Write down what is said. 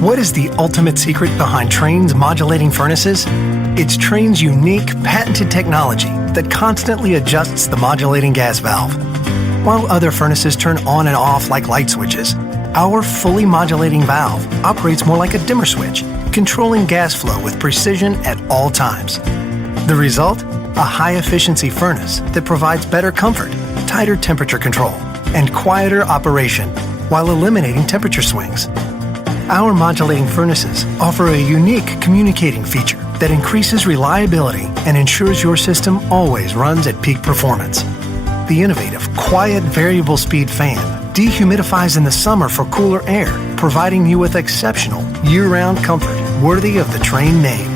What is the ultimate secret behind Trane's modulating furnaces? It's Trane's unique, patented technology that constantly adjusts the modulating gas valve. While other furnaces turn on and off like light switches, our fully modulating valve operates more like a dimmer switch, controlling gas flow with precision at all times. The result? A high-efficiency furnace that provides better comfort, tighter temperature control, and quieter operation while eliminating temperature swings. Our modulating furnaces offer a unique communicating feature that increases reliability and ensures your system always runs at peak performance. The innovative, quiet, variable speed fan dehumidifies in the summer for cooler air, providing you with exceptional, year-round comfort worthy of the Trane name.